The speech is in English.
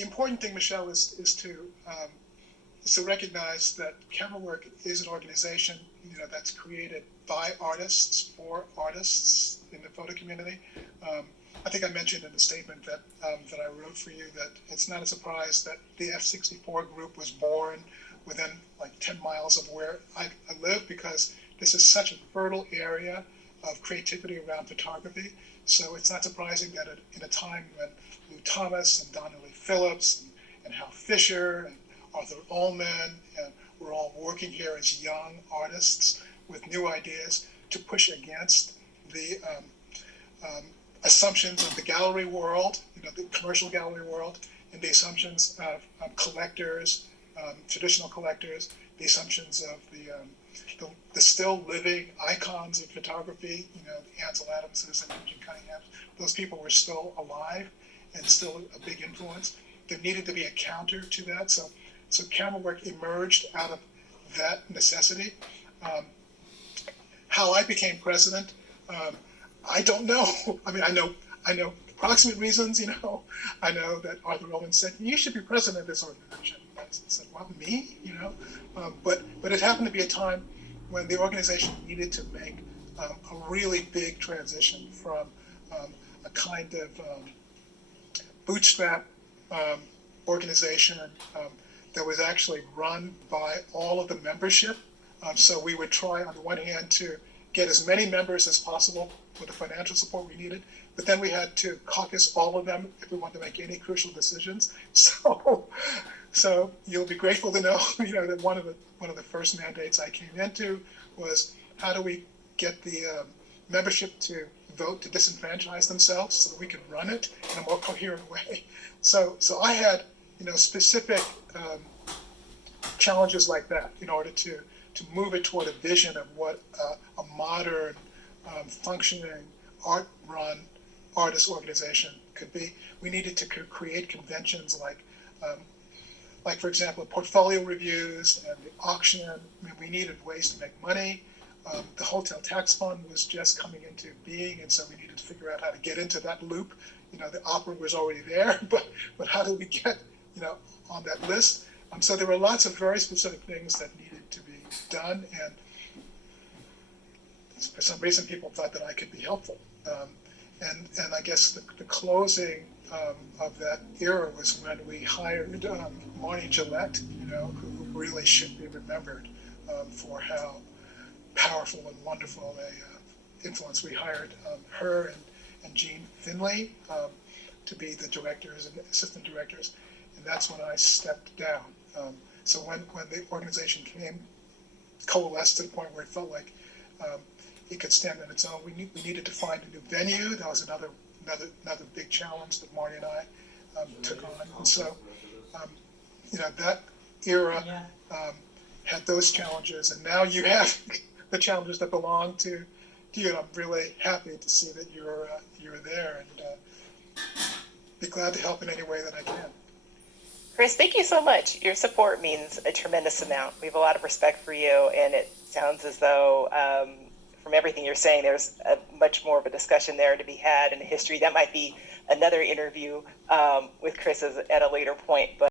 the important thing, Michelle, is to recognize that Camerawork is an organization, that's created by artists for artists in the photo community. I think I mentioned in the statement that I wrote for you that it's not a surprise that the F64 group was born within like 10 miles of where I live, because this is such a fertile area of creativity around photography. So it's not surprising that in a time when Lou Thomas and Donnelly Phillips and Hal Fisher and Arthur Ullman and we're all working here as young artists with new ideas to push against the assumptions of the gallery world, the commercial gallery world, and the assumptions of collectors, traditional collectors, the assumptions of the still living icons of photography, the Ansel Adamses and Eugene Cunningham. Those people were still alive and still a big influence. There needed to be a counter to that. So Camerawork emerged out of that necessity. How I became president, I don't know. I mean, I know approximate reasons. I know that Arthur Ullman said you should be president of this organization. I said, "What, me?" But it happened to be a time when the organization needed to make a really big transition from a kind of bootstrap organization that was actually run by all of the membership. So we would try, on the one hand, to get as many members as possible with the financial support we needed, but then we had to caucus all of them if we wanted to make any crucial decisions. So you'll be grateful to know, that one of the first mandates I came into was how do we get the membership to vote to disenfranchise themselves so that we could run it in a more coherent way. So I had, specific challenges like that in order to move it toward a vision of what a modern, functioning, art-run artist organization could be. We needed to create conventions like for example, portfolio reviews and the auction. I mean, we needed ways to make money. The hotel tax fund was just coming into being, and so we needed to figure out how to get into that loop. The opera was already there, but how do we get, on that list? So there were lots of very specific things that needed to be done, and for some reason people thought that I could be helpful. And I guess the closing of that era was when we hired Marnie Gillette, who really should be remembered for how powerful and wonderful a influence. We hired her and Gene Finley to be the directors and assistant directors, and that's when I stepped down. So when the organization coalesced to the point where it felt like it could stand on its own, we needed to find a new venue. That was another big challenge that Marty and I took on. And so, that era had those challenges, and now you have the challenges that belong to you. And I'm really happy to see that you're there, and be glad to help in any way that I can. Chris, thank you so much. Your support means a tremendous amount. We have a lot of respect for you, and it sounds as though from everything you're saying, there's much more of a discussion there to be had in history. That might be another interview with Chris at a later point. But